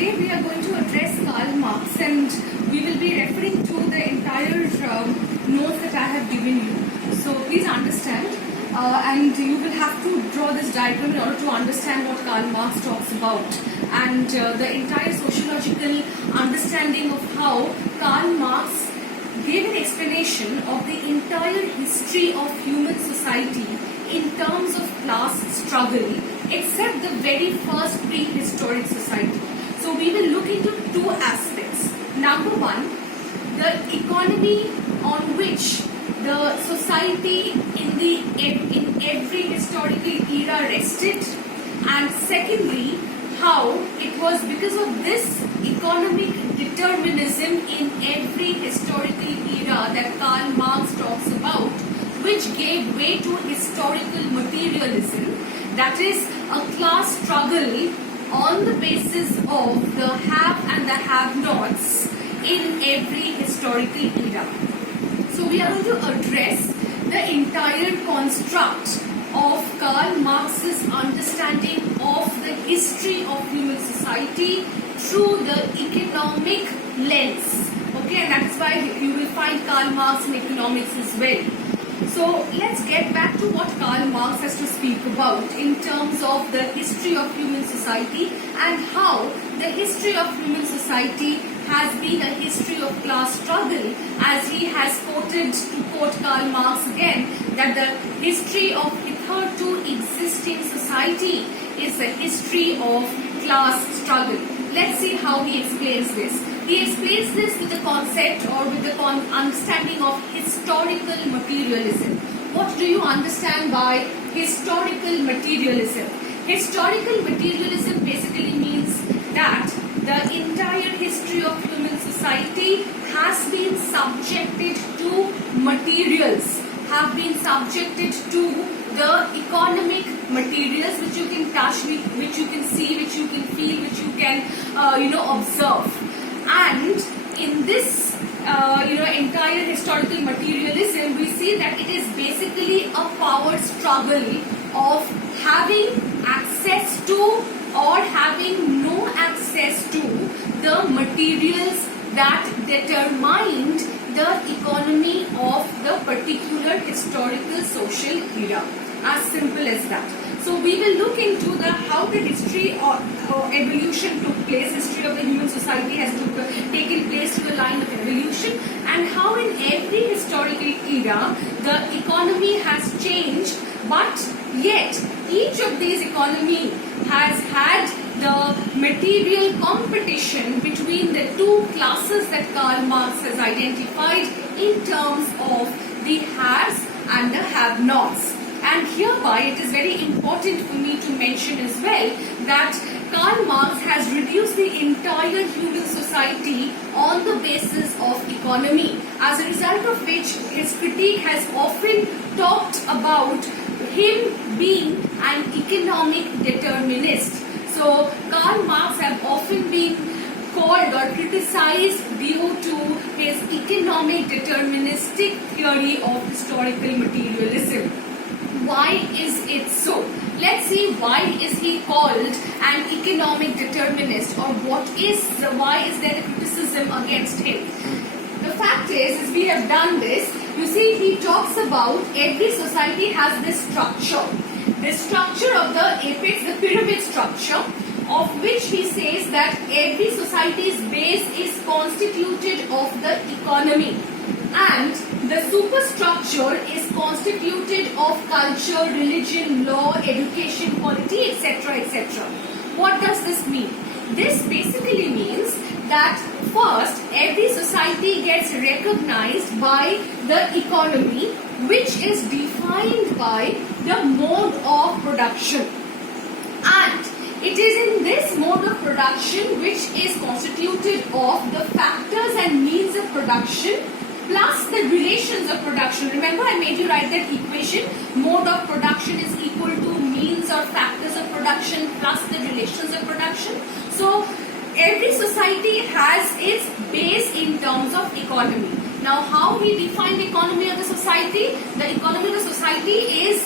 today we are going to address Karl Marx, and we will be referring to the entire notes that I have given you. So please understand, and you will have to draw this diagram in order to understand what Karl Marx talks about, and the entire sociological understanding of how Karl Marx gave an explanation of the entire history of human society in terms of class struggle, except the very first prehistoric society. So we will look into two aspects. Number one, the economy on which the society in every historical era rested, and secondly, how it was because of this economic determinism in every historical era that Karl Marx talks about, which gave way to historical materialism, that is a class struggle on the basis of the have and the have-nots in every historical era. So we are going to address the entire construct of Karl Marx's understanding of the history of human society through the economic lens. Okay, and that is why you will find Karl Marx in economics as well. So let's get back to what Karl Marx has to speak about in terms of the history of human society and how the history of human society has been a history of class struggle, as he has quoted, to quote Karl Marx again, that the history of hitherto existing society is a history of class struggle. Let's see how he explains this. He explains this with the concept or with the understanding of historical materialism. What do you understand by historical materialism? Historical materialism basically means that the entire history of human society has been subjected to materials, have been subjected to the economic materials which you can touch, which you can see, which you can feel, which you can observe. And in this entire historical materialism, we see that it is basically a power struggle of having access to or having no access to the materials that determined the economy of the particular historical social era. As simple as that. So we will look into how the history or evolution took place, history of the human society has taken place through the line of evolution, and how in every historical era the economy has changed, but yet each of these economy has had the material competition between the two classes that Karl Marx has identified in terms of the haves and the have-nots. And hereby it is very important for me to mention as well that Karl Marx has reduced the entire human society on the basis of economy, as a result of which his critique has often talked about him being an economic determinist. So Karl Marx have often been called or criticized due to his economic deterministic theory of historical materialism. Why is it so? Let's see, why is he called an economic determinist, or why is there a criticism against him? The fact is we have done this. You see, he talks about every society has this structure. The structure of the apex, the pyramid structure, of which he says that every society's base is constituted of the economy. And the superstructure is constituted of culture, religion, law, education, polity, etc., etc. What does this mean? This basically means that first, every society gets recognized by the economy, which is defined by the mode of production. And it is in this mode of production which is constituted of the factors and means of production plus the relations of production. Remember, I made you write that equation. Mode of production is equal to means or factors of production plus the relations of production. So every society has its base in terms of economy. Now, how we define economy of the society? The economy of the society is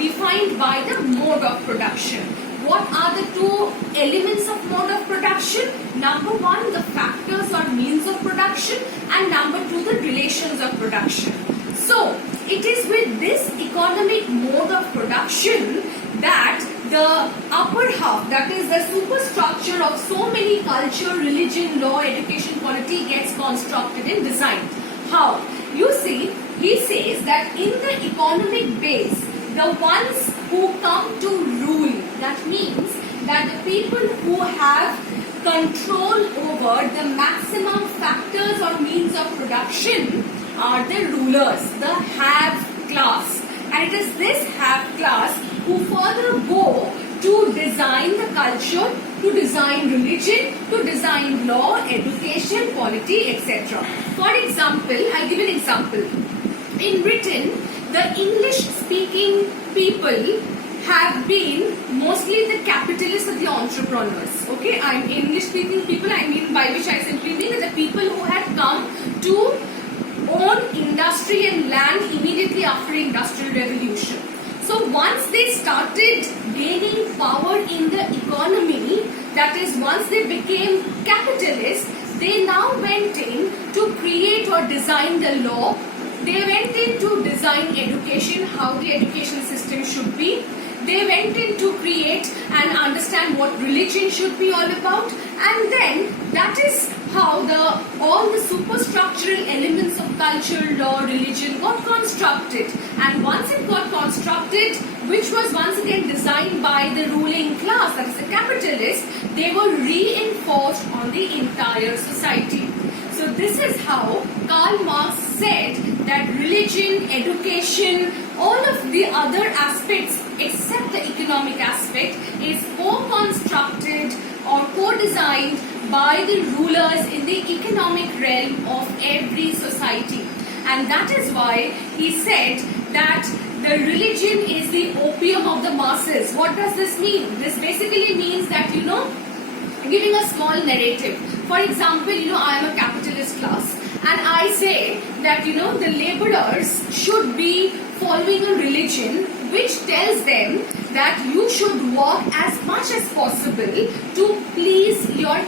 defined by the mode of production. what are the two elements of mode of production? Number one, the factors or means of production, and number two, the relations of production. So, it is with this economic mode of production that the upper half, that is the superstructure of so many culture, religion, law, education, polity gets constructed and designed. How? You see, he says that in the economic base, the ones who come to rule, that means that the people who have control over the maximum factors or means of production are the rulers, the have class. And it is this have class who further go to design the culture, to design religion, to design law, education, polity, etc. For example, I'll give an example. In Britain, the English-speaking people have been mostly the capitalists or the entrepreneurs. Okay, I'm English-speaking people, I mean by which I simply mean that the people who had come to own industry and land immediately after Industrial Revolution. So once they started gaining power in the economy, that is once they became capitalists, they now went in to create or design the law. They went in to design education, how the education system should be. They went in to create and understand what religion should be all about, and then that is how all the superstructural elements of culture, law, religion got constructed. And once it got constructed, which was once again designed by the ruling class, that is the capitalists, they were reinforced on the entire society. So this is how Karl Marx said that religion, education, all of the other aspects except the economic aspect is co-constructed or co-designed by the rulers in the economic realm of every society. And that is why he said that the religion is the opium of the masses. What does this mean? This basically means that, giving a small narrative. For example, I am a capitalist class and I say that, the laborers should be following a religion which tells them that you should work as much as possible to please your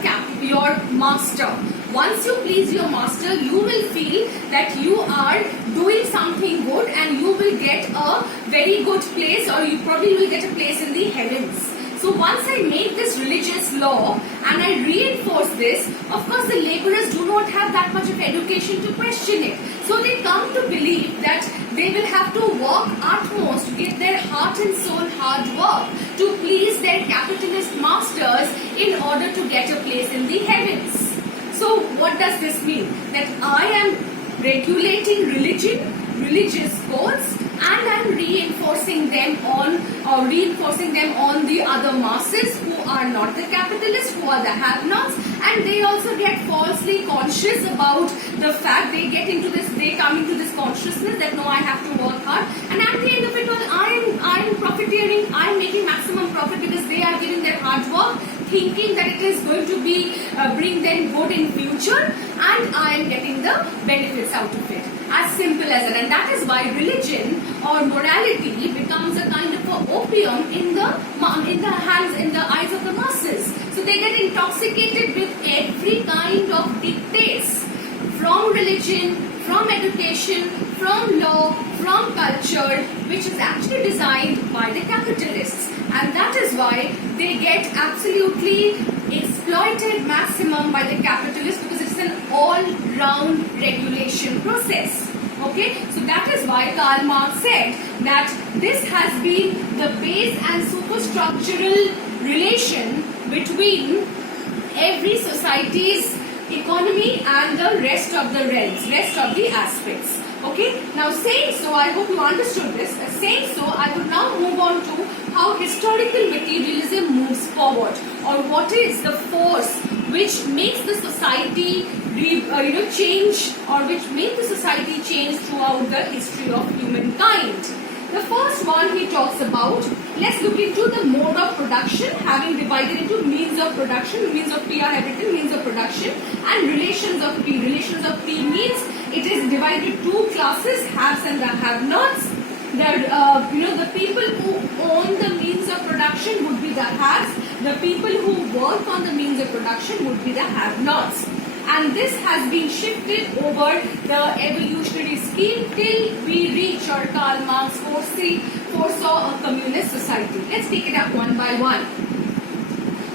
master. Once you please your master, you will feel that you are doing something good and you will get a very good place, or you probably will get a place in the heavens. So once I make this religious law and I reinforce this, of course the laborers do not have that much of education to question it. So they come to believe that they will have to work utmost, give their heart and soul hard work to please their capitalist masters in order to get a place in the heavens. So what does this mean? That I am regulating religion, religious codes, and I'm reinforcing them on the other masses who are not the capitalists, who are the have-nots, and they also get falsely conscious about the fact they come into this consciousness that no, I have to work hard, and at the end of it all, I am profiteering, I am making maximum profit because they are giving their hard work, thinking that it is going to be bring them good in future, and I am getting the benefits out of it. As simple as that. And that is why religion or morality becomes a kind of a opium in the eyes of the masses. So they get intoxicated with every kind of dictates from religion, from education, from law, from culture, which is actually designed by the capitalists. And that is why they get absolutely exploited maximum by the capitalists, because it's an all-round regulation process. Okay, so that is why Karl Marx said that this has been the base and superstructural relation between every society's economy and the rest of the realms, rest of the aspects. Okay, now saying so, I hope you understood this. Saying so, I would now move on to how historical materialism moves forward, or what is the force which makes the society change, or which made the society change throughout the history of humankind. The first one he talks about, let's look into the mode of production, having divided into means of production, means of P I have written, means of production, and relations of P. Relations of P means it is divided two classes, haves and the have-nots. The people who own the means of production would be the haves, the people who work on the means of production would be the have-nots. And this has been shifted over the evolutionary scheme till we reach, or Karl Marx foresaw a communist society. Let's take it up one by one.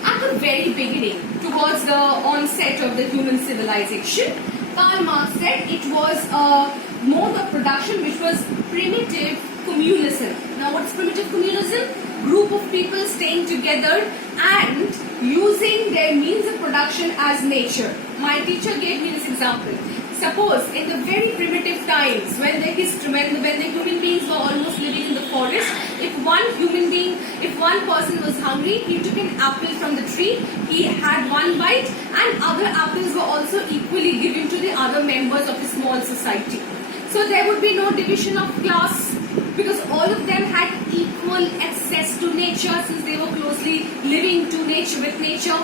At the very beginning, towards the onset of the human civilization, Karl Marx said it was a mode of production which was primitive communism. Now, what's primitive communism? Group of people staying together and using their means of production as nature. My teacher gave me this example. Suppose in the very primitive times, when the human beings were almost living in the forest, if one person was hungry, he took an apple from the tree, he had one bite, and other apples were also equally given to the other members of the small society. So there would be no division of class, because all of them had equal access to nature, since they were closely living with nature.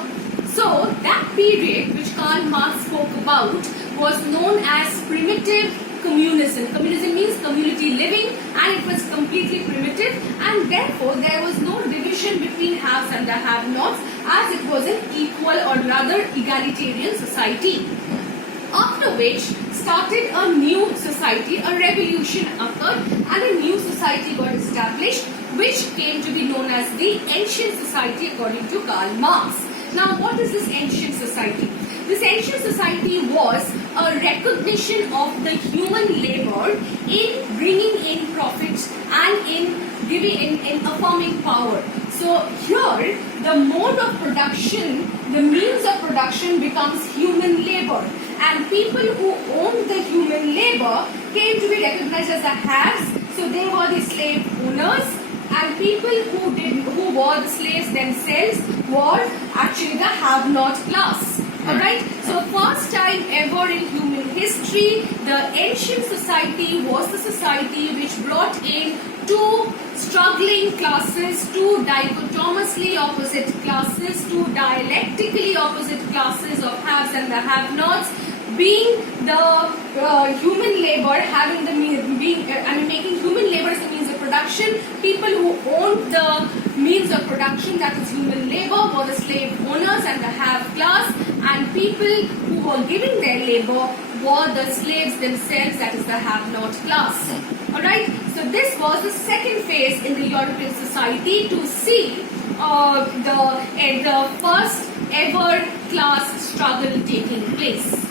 So that period which Karl Marx spoke about was known as primitive communism. Communism means community living, and it was completely primitive, and therefore there was no division between haves and the have-nots, as it was an equal, or rather egalitarian society. After which started a new society, a revolution occurred, and a new society got established, which came to be known as the ancient society according to Karl Marx. Now, what is this ancient society? This ancient society was a recognition of the human labor in bringing in profits and in affirming power. So here, the mode of production, the means of production becomes human labor, and people who owned the human labor came to be recognized as the haves. So they were the slave owners, and people who were the slaves themselves were actually the have-not class. Alright, so first time ever in human history, the ancient society was the society which brought in two struggling classes, two dichotomously opposite classes, two dialectically opposite classes of haves and the have-nots, being the human labor having the making human labor as the means of production. People who owned the means of production, that is human labor, were the slave owners and the have class, and people who were giving their labor were the slaves themselves, that is the have-not class. Alright, so this was the second phase in the European society to see the first ever class struggle taking place.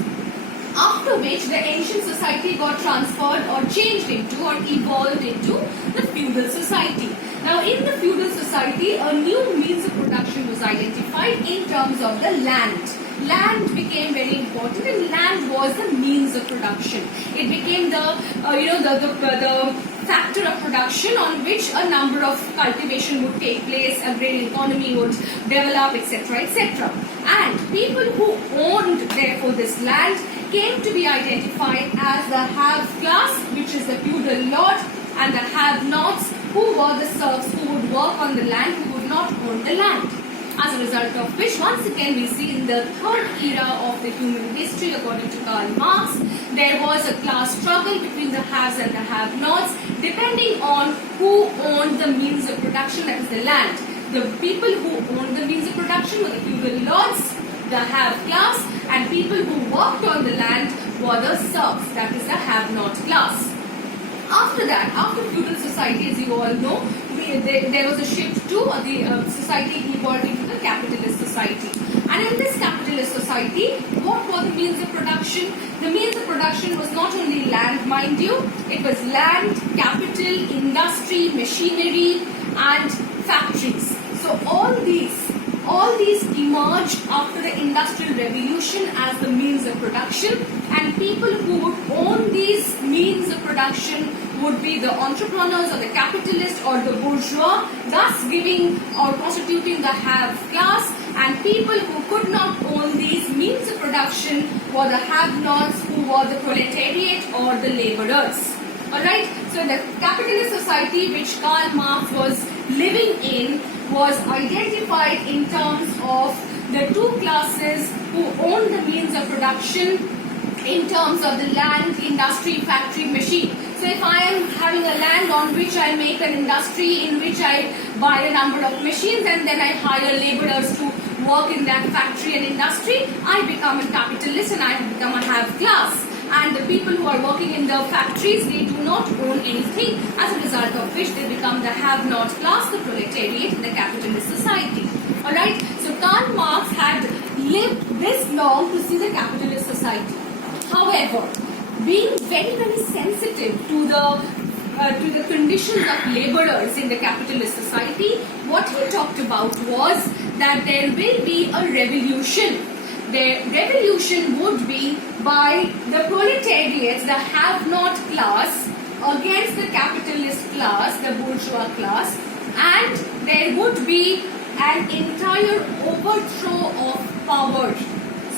After which the ancient society got transferred or changed into or evolved into the feudal society. Now in the feudal society, a new means of production was identified in terms of the land. Land became very important, and land was the means of production. It became the factor of production on which a number of cultivation would take place, agrarian economy would develop, etc., etc. And people who owned therefore this land came to be identified as the have class, which is the feudal lord, and the have-nots, who were the serfs who would work on the land, who would not own the land. As a result of which, once again, we see in the third era of the human history, according to Karl Marx, there was a class struggle between the haves and the have-nots, depending on who owned the means of production, that is the land. The people who owned the means of production were the feudal lords, the have class, and people who worked on the land were the serfs, that is the have-not class. After that, after feudal society, as you all know, there was a shift to the society evolved into the capitalist society. And in this capitalist society, what were the means of production? The means of production was not only land, mind you, it was land, capital, industry, machinery, and factories. So all these emerged after the Industrial Revolution as the means of production, and people who would own these means of production would be the entrepreneurs or the capitalists or the bourgeois, thus giving or constituting the have class, and people who could not own these means of production were the have-nots, who were the proletariat or the laborers. Alright, so the capitalist society which Karl Marx was living in was identified in terms of the two classes who owned the means of production in terms of the land, industry, factory, machine. So if I am having a land on which I make an industry in which I buy a number of machines and then I hire laborers to work in that factory and industry, I become a capitalist and I become a have class. And the people who are working in the factories, they do not own anything, as a result of which they become the have-not class, the proletariat in the capitalist society. Alright, so Karl Marx had lived this long to see the capitalist society. However, being very, very sensitive to the conditions of laborers in the capitalist society, what he talked about was that there will be a revolution. The revolution would be by the proletariat, the have-not class, against the capitalist class, the bourgeois class, and there would be an entire overthrow of power.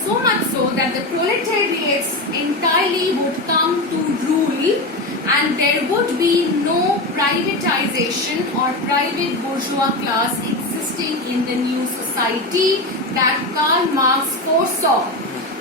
So much so that the proletariats entirely would come to rule, and there would be no privatization or private bourgeois class existing in the new society that Karl Marx foresaw.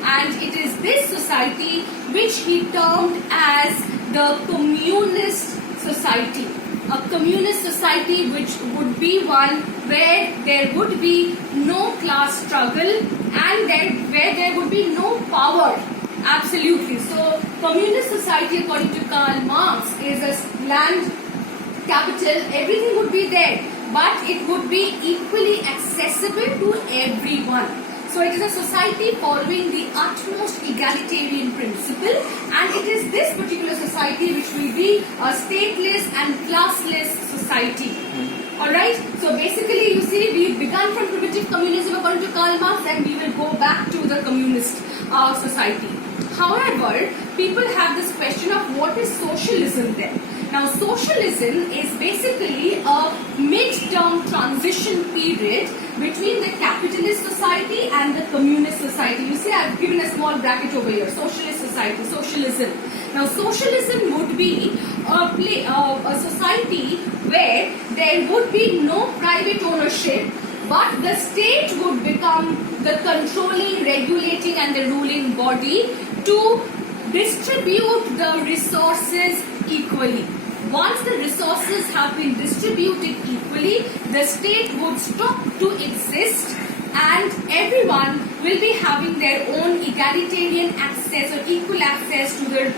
And it is this society which he termed as the communist society. A communist society which would be one where there would be no class struggle and where there would be no power. Absolutely. So communist society, according to Karl Marx, is a land, capital, everything would be there, but it would be equally accessible to everyone. So it is a society following the utmost egalitarian principle, and it is this particular society which will be a stateless and classless society. Alright, so basically you see we began from primitive communism according to Karl Marx, and we will go back to the communist society. However, people have this question of what is socialism then? Now socialism is basically a mid-term transition period between the capitalist society and the communist society. You see, I've given a small bracket over here, socialist society, socialism. Now socialism would be a society where there would be no private ownership, but the state would become the controlling, regulating and the ruling body to distribute the resources equally. Once the resources have been distributed equally, the state would stop to exist and everyone will be having their own egalitarian access or equal access to the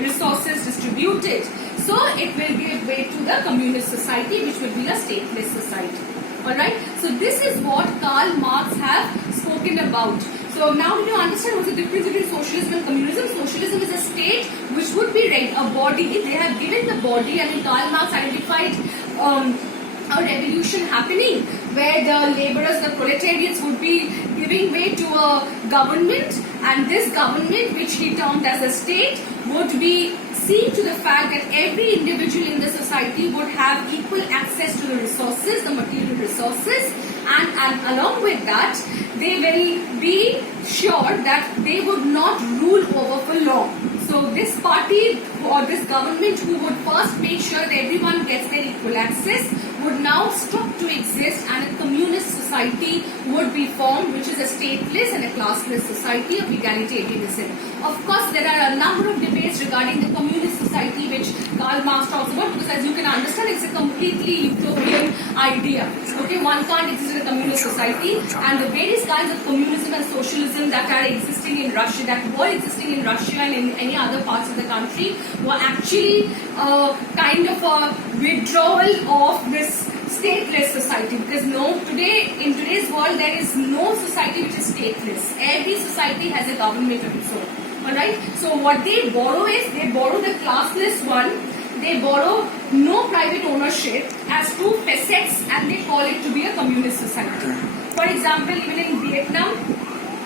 resources distributed. So it will give way to the communist society, which will be a stateless society. Alright, so this is what Karl Marx have spoken about. So now do you understand what's the difference between socialism and communism? Socialism is a state which would be a body. They have given the body, I mean Karl Marx identified a revolution happening where the laborers, the proletariats would be giving way to a government, and this government, which he termed as a state, would be see to the fact that every individual in the society would have equal access to the resources, the material resources, and along with that, they will be sure that they would not rule over for long. So this party or this government who would first make sure that everyone gets their equal access would now stop to exist, and a communist society would be formed, which is a stateless and a classless society of egalitarianism. Of course, there are a number of debates regarding the communist society which Karl Marx talks about, because as you can understand, it's a completely utopian idea. Okay, one can't exist in a communist society, and the various kinds of communism and socialism that are existing in Russia, that were existing in Russia and in any other parts of the country, were actually kind of a withdrawal of this stateless society, because in today's world there is no society which is stateless. Every society has a government of its own. Alright, so what they borrow is, they borrow the classless one, they borrow no private ownership as two facets, and they call it to be a communist society. For example, even in Vietnam,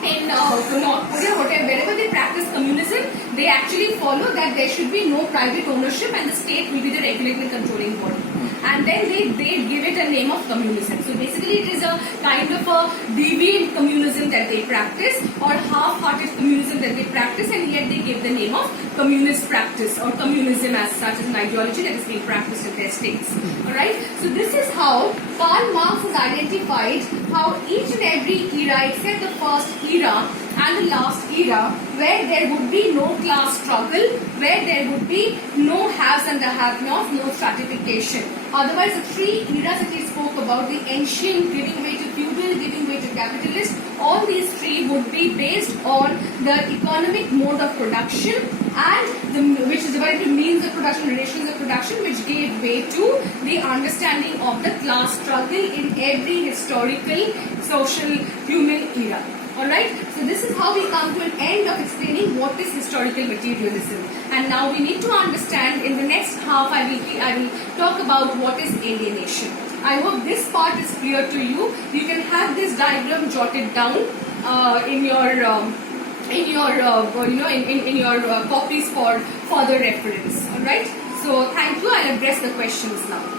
in North Korea, wherever they practice communism, they actually follow that there should be no private ownership and the state will be the regulating and controlling body. And then they give it a name of communism. So basically it is a kind of a deviant communism that they practice, or half-hearted communism that they practice, and yet they give the name of communist practice or communism as such, as an ideology that is being practiced in their states. Alright, so this is how Karl Marx has identified how each and every era, except the first era, and the last era, where there would be no class struggle, where there would be no haves and the have-nots, no stratification. Otherwise, the three eras that he spoke about, the ancient giving way to feudal, giving way to capitalist, all these three would be based on the economic mode of production, and which is divided into means of production, relations of production, which gave way to the understanding of the class struggle in every historical, social, human era. Alright, so this is how we come to an end of explaining what is historical materialism. And now we need to understand, in the next half I will talk about what is alienation. I hope this part is clear to you. You can have this diagram jotted down in your copies for further reference. Alright, so thank you. I'll address the questions now.